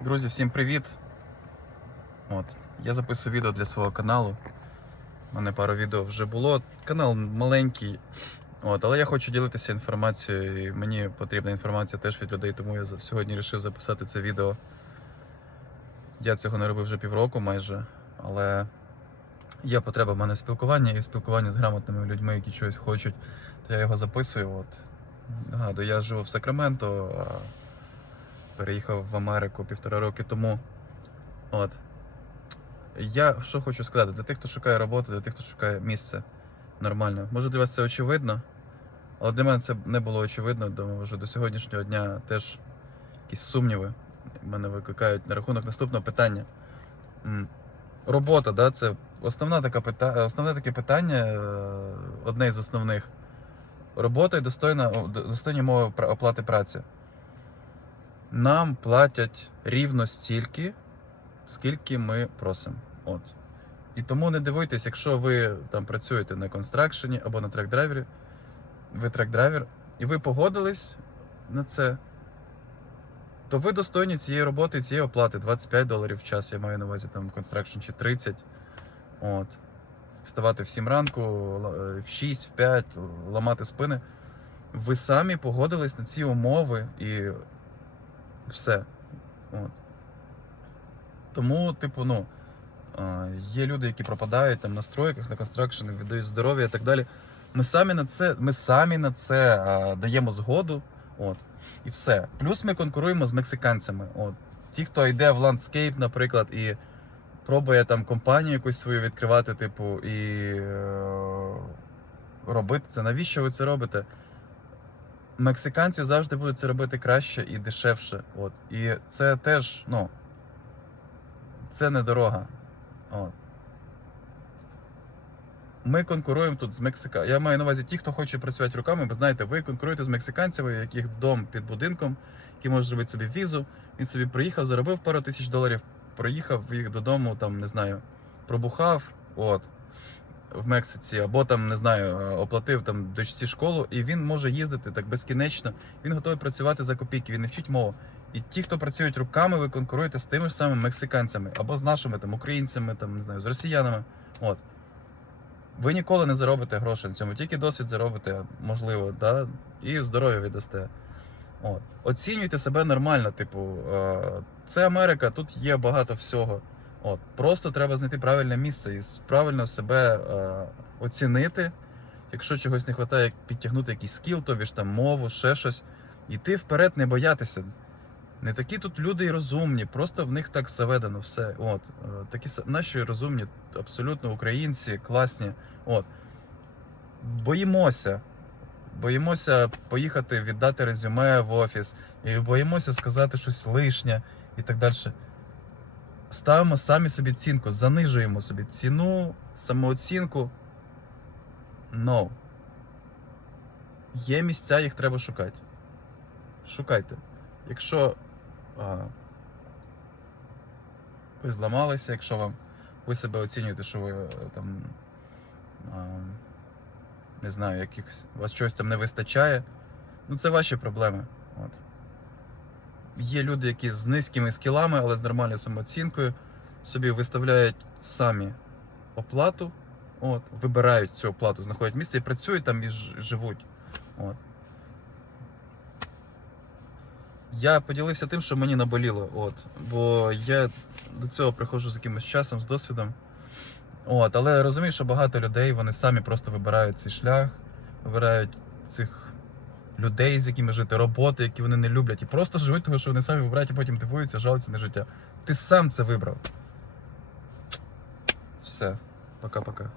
Друзі, всім привіт! От, я записую відео для свого каналу. У мене пару відео вже було. Канал маленький, от, але я хочу ділитися інформацією, і мені потрібна інформація теж від людей, тому я сьогодні вирішив записати це відео. Я цього не робив вже півроку майже, але є потреба в мене спілкування і спілкування з грамотними людьми, які щось хочуть, то я його записую. От. Нагадую, я живу в Сакраменто, переїхав в Америку півтора роки тому. От. Я що хочу сказати, для тих, хто шукає роботу, для тих, хто шукає місце нормальне. Може для вас це очевидно, але для мене це не було очевидно, тому що до сьогоднішнього дня теж якісь сумніви мене викликають на рахунок наступного питання. Робота, да, це основна така пита... основне таке питання, е, одне із основних. Робота і достойна, достойні умови оплати праці. Нам платять рівно стільки, скільки ми просимо. От. І тому не дивуйтесь, якщо ви там працюєте на констракшені або на трек-драйвері, ви трек-драйвер, і ви погодились на це, то ви достойні цієї роботи цієї оплати 25 доларів в час, я маю на увазі там констракшн чи 30. От. Вставати в 7 ранку, в 6, в 5, ламати спини. Ви самі погодились на ці умови і все. От. Тому, типу, ну, є люди, які пропадають там на стройках, на констракшені, віддають здоров'я і так далі. Ми самі на це, ми самі на це а, даємо згоду. От, і все. Плюс ми конкуруємо з мексиканцями. От. Ті, хто йде в ландскейп, наприклад, і пробує там компанію якусь свою відкривати, типу, і е, робити це. Навіщо ви це робите? Мексиканці завжди будуть це робити краще і дешевше. От. І це теж, ну, це не дорога. От. Ми конкуруємо тут з Мексика. Я маю на увазі ті, хто хоче працювати руками, ви знаєте, ви конкуруєте з мексиканцями, у яких дом під будинком, який може зробити собі візу. Він собі приїхав, заробив пару тисяч доларів, проїхав їх додому, там, не знаю, пробухав от, в Мексиці, або там, не знаю, оплатив там дочці школу, і він може їздити так безкінечно. Він готовий працювати за копійки, він не вчить мову. І ті, хто працюють руками, ви конкуруєте з тими ж самими мексиканцями або з нашими там українцями, там не знаю, з росіянами. От. Ви ніколи не заробите грошей на цьому, тільки досвід заробите, можливо, да? і здоров'я віддасте. От. Оцінюйте себе нормально, типу, е, це Америка, тут є багато всього. От. Просто треба знайти правильне місце і правильно себе е, оцінити. Якщо чогось не вистачає, підтягнути якийсь скіл, тобі ж там мову, ще щось. Іти вперед, не боятися. Не такі тут люди і розумні, просто в них так заведено все. От. е, Такі наші розумні, абсолютно українці, класні. От. Боїмося. Боїмося поїхати віддати резюме в офіс, і боїмося сказати щось лишнє і так далі. Ставимо самі собі цінку, занижуємо собі ціну, самооцінку. No. Є місця, їх треба шукати. Шукайте. Якщо а, ви зламалися, якщо вам ви себе оцінюєте, що ви е, там а, не знаю, якихось вас чогось там не вистачає, ну це ваші проблеми. Є люди, які з низькими скілами, але з нормальною самооцінкою собі виставляють самі оплату, от, вибирають цю оплату, знаходять місце і працюють там і живуть. От. Я поділився тим, що мені наболіло, от, бо я до цього приходжу з якимось часом, з досвідом. От, але розумію, що багато людей вони самі просто вибирають цей шлях, вибирають цих людей, з якими жити, роботи, які вони не люблять, і просто живуть, тому що вони самі вибирають, і потім дивуються, жалуються на життя. Ти сам це вибрав. Все, пока-пока.